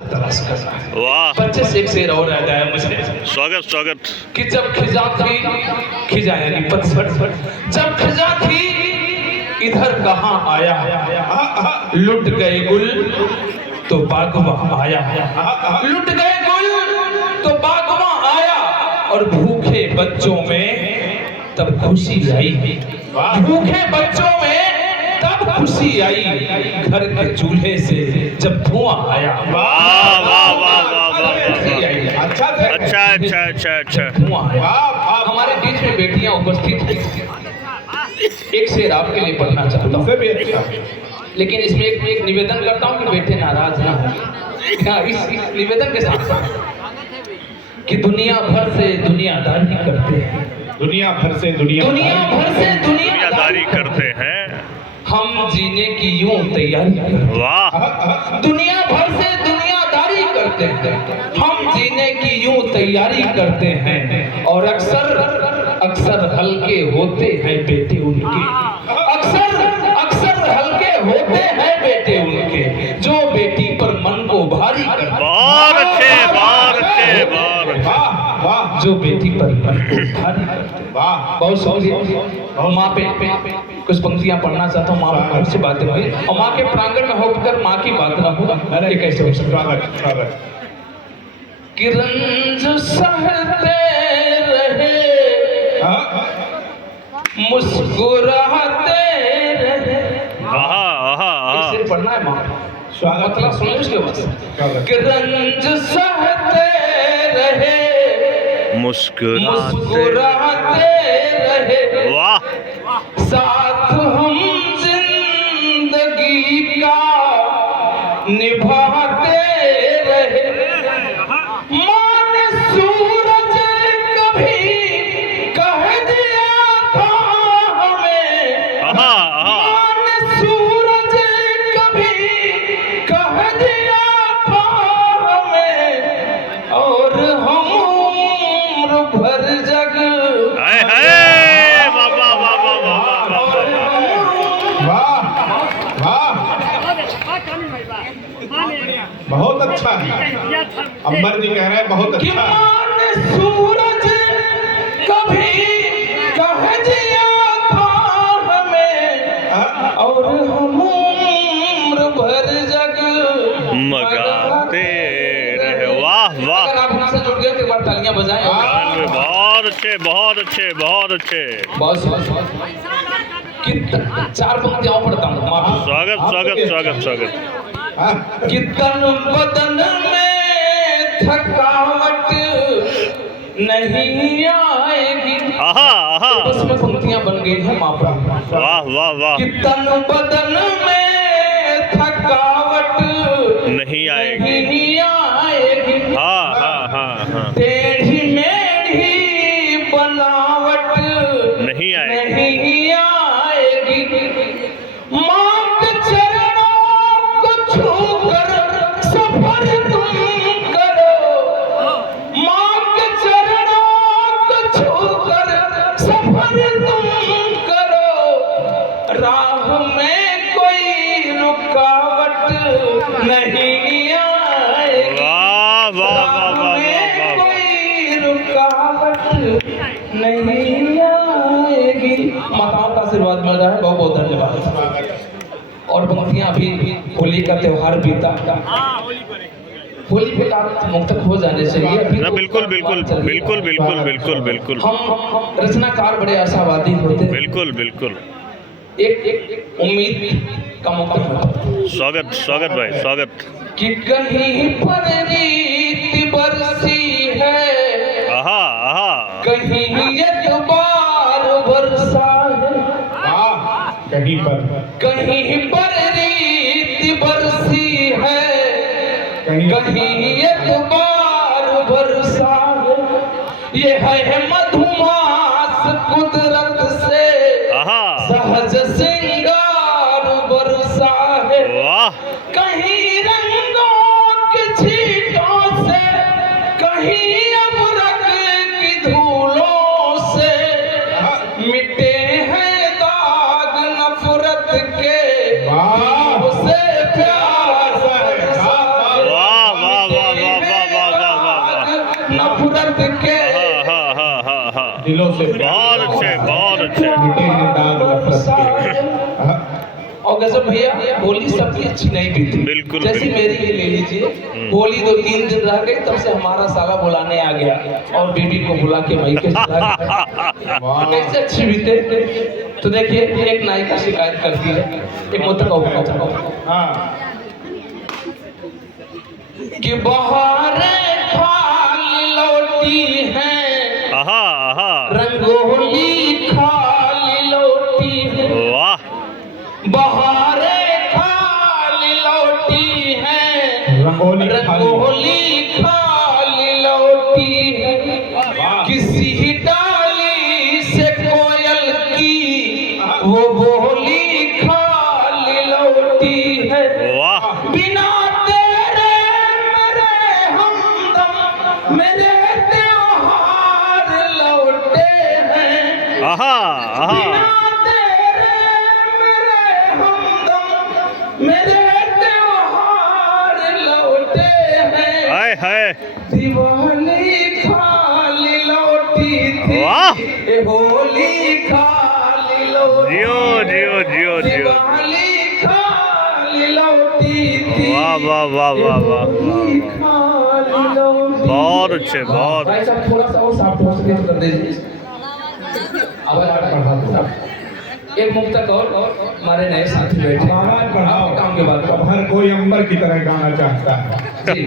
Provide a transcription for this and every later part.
तलाश कर रहा है। वाह, बच्चे से एक शेर और आ गया मुझे स्वागत स्वागत। कि जब खिजा थी, खिजा यानी पतझड़, जब खिजा थी इधर कहाँ आया, लुट गए गुल तो बागवा आया, लुट गए गुल तो बागवा आया, और भूखे बच्चों में तब खुशी आई, भूखे बच्चों में तब खुशी आई, घर के चूल्हे से जब धुआं आया। वाह वाह वाह वाह वाह, अच्छा अच्छा अच्छा अच्छा अच्छा। धुआं आया। हमारे बीच में बेटियां उपस्थित हैं, एक शेर आपके लिए पढ़ना चाहता हूँ, लेकिन इसमें एक निवेदन करता हूँ कि बेटे नाराज ना हो। इस निवेदन के साथ कि दुनिया भर से दुनियादारी करते हैं, दुनिया भर से दुनियादारी करते हैं, हम जीने की यूं तैयारी करते हैं। वाह, दुनिया भर से दुनियादारी करते हैं, हम जीने की यूं तैयारी करते हैं, और अक्सर अक्सर हल्के होते हैं बेटे उनके, अक्सर हल्के होते हैं बेटे उनके, जो बेटी पर मन को भारी करते हैं। बहुत अच्छे बहुत अच्छे बहुत अच्छे। जो बेटी पर मन को भारी करते हैं। बहुत शुक्रिया। माँ पे कुछ पंक्तियां पढ़ना चाहता हूँ। माँ बाप से बातें हुई और माँ के प्रांगण में होकर माँ की बात ना हो, ये कैसे हो सकता? कि रंज सहते रहे, मुस्कुराते रहे। आहा, इसे पढ़ना है माँ, मतलब सुन उसके बाद। कि रंज सहते रहे, मुस्कुराते रहे, वाह, साथ हम जिंदगी का निभाते रहे। मान सूरज कभी कह दिया था हमें, मान सूरज कभी कह दिया था हमें, और हम उम्र भर जग बहुत अच्छा है। अंबर जी कह रहे हैं बहुत अच्छा है। सूरज कभी कह दिया था हमें, और हम उम्र भर जग मगाते रहे। वाह वाह, अगर आप हमसे जुड़ गए तो एक बार तालियां बजाएं। बहुत अच्छे बहुत अच्छे बहुत अच्छे। बहुत चार पंक्तियां पढ़ता हूँ। स्वागत स्वागत स्वागत स्वागत। कि तन बदन में थकावट नहीं आएगी। उसमें पंक्तियां बन गई हैं माँ पर। वाह वाह वाह। कि तन बदन में थकावट नहीं आएगी, नहीं आएगी। हाँ। टेढ़ी मेढ़ी बनावट नहीं आएगी, नहीं आएगी। माँ के चरणों को छूकर सफर तुम करो, माँ के चरणों को छूकर सफर तुम करो, राह में कोई रुकावट नहीं आएगी। वाह वाह वाह वाह वाह। कोई रुकावट नहीं आएगी। माताओं का आशीर्वाद मिल रहा है, बहुत बहुत धन्यवाद। और पंक्तियां अभी होली का त्योहार बीता, होली पे मुक्त हो जाने चाहिए अभी। बिल्कुल बिल्कुल बिल्कुल बिल्कुल बिल्कुल बिल्कुल। हम रचनाकार बड़े आशावादी होते हैं। बिल्कुल बिल्कुल। एक उम्मीद का मौका होता। स्वागत स्वागत भाई स्वागत। कि कहीं पर रीत बरसी है, कहीं एतबार बरसा है, कहीं पर रीत बरसी है, कहीं एतबार बरसा है। ये है मधुमास कुदरत से सहज सिंगार बरसा है। कहीं रंगों की छींटों से, कहीं अमृत की धूलों से, मिटे हैं दाग नफरत के, उसे प्यार बरसा। दिलों से बहुत अच्छे, बहुत अच्छे। मिटे हैं दाग नफरत के। हाँ, और गजब भैया, होली सबकी अच्छी नहीं बीती। बिल्कुल, जैसे बिल्कुल। मेरी ये ले लीजिए, होली 2-3 दिन रह गई, तब से हमारा साला बुलाने आ गया और बीबी को बुला के मई के चला गया। वाह। कैसे अच्छी बीते। तो देखिए, एक नायिका शिकायत करती है, एक मुतका होना चाहता हाँ, कि बहारें खाली लौटी हैं, आहा आहा, रंगोली खाली लौटी है, वाह, बहारें खाली लौटी हैं, रंगोली खाली। रंगोली खाली लौटी है, किसी डाली से कोयल की वो बोली खाली लौटी है, वाह, बिना तेरे मेरे हमदम मेरे त्योहार लौटे हैं, आहा बिना आहा, तेरे मेरे हमदम मेरे त्योहार लौटे हैं, हाय हाय, दिवाली खाली लौटी थी, वाह। ये होली खाली लौटी, जियो जियो जियो जियो, दिवाली खाली लौटी थी, वाह वाह वाह वाह वाह, होली खाली लौटी। बहुत अच्छे, बहुत भाई साहब थोड़ा सा और साफ हो सके तो कर दीजिए, आवाज बढ़ा दो। एक मुक्तक और हमारे नए साथी बैठे हैं। आवाज बढ़ाओ। आपके काम के बाद अब हर कोई अंबर की तरह गाना चाहता है। जी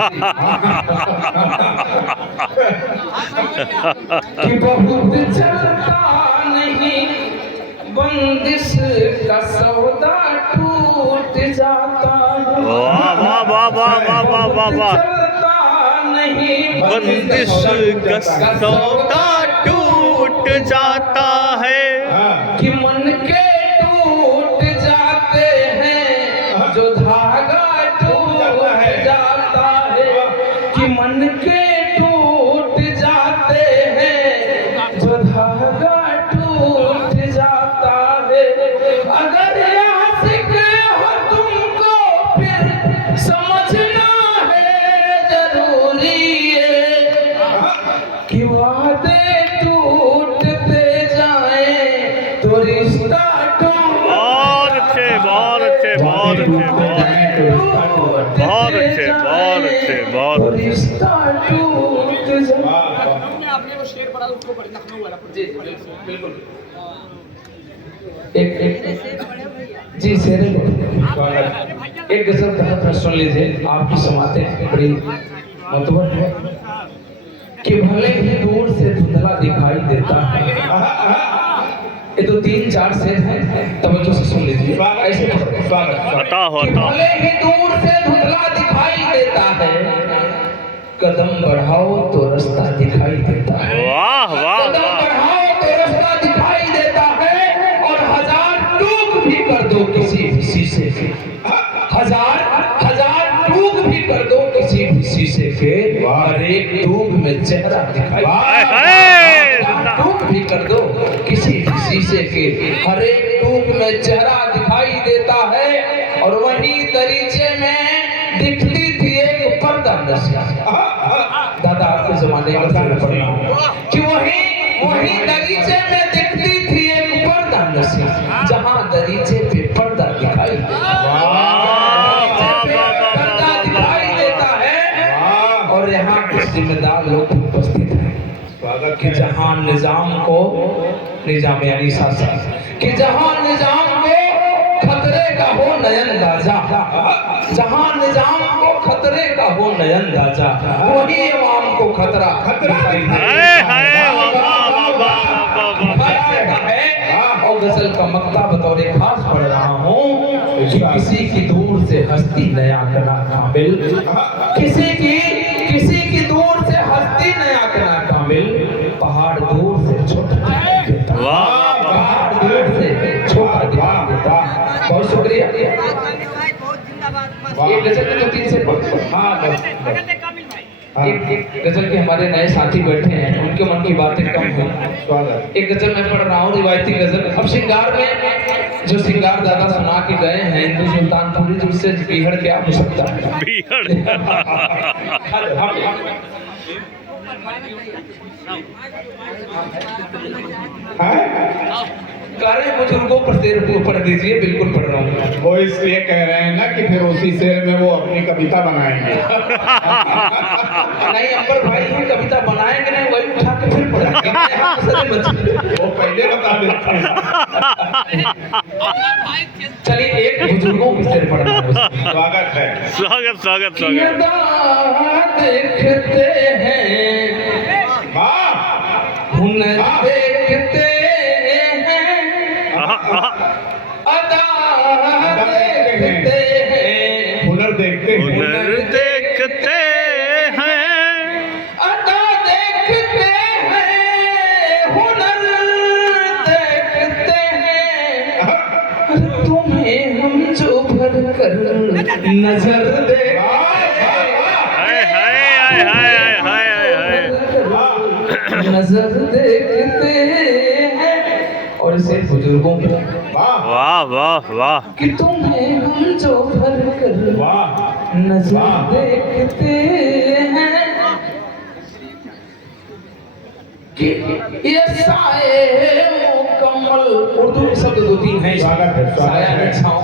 कि बहुत चलता नहीं बंदिश का सौदा टूट जाता है, वाह वाह वाह वाह वाह वाह वाह वाह, चलता नहीं बंदिश का सौदा टूट जाता है, हाँ, कि मन के टूट जाते हैं जो धागा टूट जाता है, कि मन के टूट जाते हैं जो धागा टूट जाता है, अगर आशिक हो तुमको फिर समझना है जरूरी है, कि वादे टूटते जाएं तो रिश्ता बहुत अच्छे, बहुत अच्छे, बहुत अच्छे, बहुत अच्छे, बहुत अच्छे, बहुत तो अच्छे। रिश्ता टूट जाए। वाह, वाह। जी बिल्कुल। एक जी शेर स्वागत। एक गजल का प्रश्न सुन लीजिए, आपकी समातें बड़ी मतबर है कि भले ही दूर से धुंधला दिखाई देता है। ये तो 3-4 शेर हैं, तवज्जो से सुन लीजिए। ऐसे स्वागत, स्वागत। अता हो कि अता, भले ही दूर से धुंधला दिखाई देता है, कदम बढ़ाओ तो रास्ता दिखाई देता है, वाह वाह कदम वाह, बढ़ाओ तो रास्ता दिखाई देता है, और हजार टूक भी कर दो किसी भी शीशे के, हजार टूक भी कर दो किसी भी शीशे के, हर एक टूक में चेहरा दिखाई, हाय हाय, टूक भी कर दो किसी भी शीशे के, हर एक टूक में चेहरा दिखाई देता है, और वही दरीचे में दिखती थी एक पर्दा नशी। दादा आपके जमाने का फिल्म पढ़ना कि वही दरीचे में दिखती थी एक पर्दा नशी, जहाँ दरीचे पे पर्दा दिखाई पर्दा दिखाई देता है, और यहाँ कुछ जिम्मेदार लोग उपस्थित हैं स्वागत कि जहाँ निजाम को, निजाम यानी शासन, कि जहाँ निजाम को खतरे का हो नयन दाजा, जहाँ निजाम को खतरे का हो नयन दाजा, वही अवाम को खतरा दिखाई हाय हाय, वाह वाह वाह वाह वाह, है। और गजल का मक्ता बतौर खास पढ़ रहा हूँ कि किसी की दूर से हस्ती नया कना काबिल, किसी की दूर से हस्ती नया कना काबिल, पहाड़ दूर से छोटा दिखाई देता, वाह पहाड़ दूर से छोटा दिखाई देता। बहुत शुक्रिया। ये गजल के 2-3 से एक गजल के हमारे नए साथी बैठे हैं, उनके मन की बातें कम हैं। स्वागत। एक गजल मैं पढ़ रहा हूँ, रिवायती गजल। अब श्रृंगार में जो श्रृंगार दादा सुना के गए हैं हिंदू सुल्तानपुरी, तो उससे बिगड़ क्या हो सकता है। बीहड़, कार्य बुजुर्गों पर शेर पढ़ दीजिए, बिल्कुल पढ़ रहा हूँ। वो इसलिए कह रहे हैं ना कि फिर उसी शेर में वो अपनी कविता बनाएंगे। नहीं अंबर भाई ये कविता बनाएंगे नहीं, वही उठा के फिर पढ़ेंगे। वो पहले बता देते हैं। चलिए एक बुजुर्गों की शेर पढ़ रहा हूँ। स्वागत है। स्वागत स्वागत स्वागत। यदा देखते हैं वाह हुनर देखते अदा देखते हैं, हुनर देखते हैं। हुनर देखते हैं, अदा देखते हैं, हुनर देखते हैं। तुम्हें हम जो भर कर नजर दे, हाय हाय हाय हाय हाय हाय हाय। नजर देखते हैं। और इसे बुजुर्गों को वाह वाह वाह वाह। कि तुम्हें हम जो भर कर वाह नजर देखते हैं कि ये साए मुकम्मल। उर्दू के शब्द दो तीन हैं। स्वागत है, स्वागत साया है। में छाँव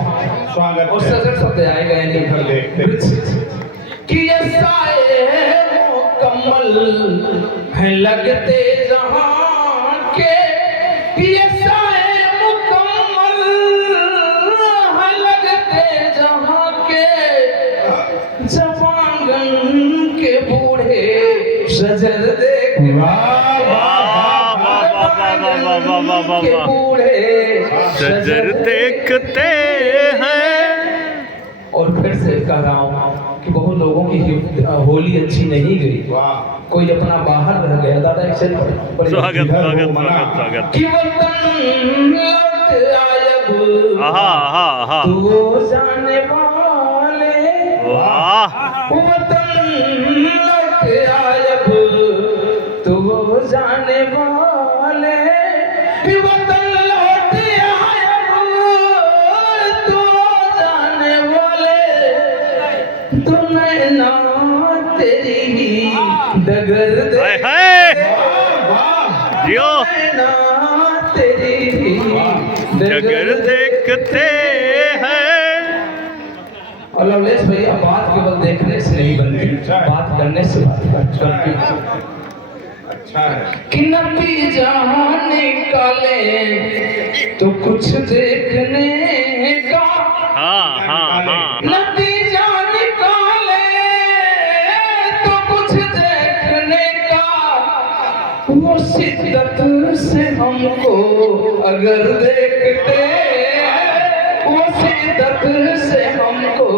स्वागत और है। सजर शब्द आएगा यानी इधर देखते हैं। वृक्ष। कि ये साए मुकम्मल हैं लगते जहां के, ये साए मुकम्मल हैं लगते जहां के। जवांगन के बूढ़े सजर देख, वाह वाह वाह। के बूढ़े सजर देखते हैं। और फिर से कह रहा हूँ कि बहुत लोगों की होली अच्छी नहीं गई, वाह कोई अपना बाहर रह गया। दादा एक शेर पढ़- स्वागत स्वागत स्वागत स्वागत। कि वतन लौट आयब आहा आहा आहा। तू जाने वाले, वाह वतन लौट आयब तू जाने वाले। कि वतन लौट आयब तू जाने वाले। तो नैना तेरी डगर दे, हाय हाय। वाह जियो नैना तेरी जगर देखते हैं। और लवलेश भैया बात केवल देखने से नहीं बनती, बात करने से बनती। अच्छा है। कि नबी जहां निकाले तो कुछ देखने का, हाँ हाँ हाँ। नबी जहां निकाले तो कुछ देखने का। वो शिद्दत से हमको अगर देखते, वो शिद्दत से हमको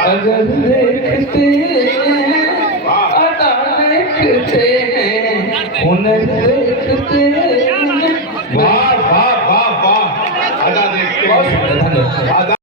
अगर देखते, अदा देखते हैं, हुनर देखते हैं। वाह वाह वाह वाह। अदा देखते बहुत हैं। धन्यवाद। अदा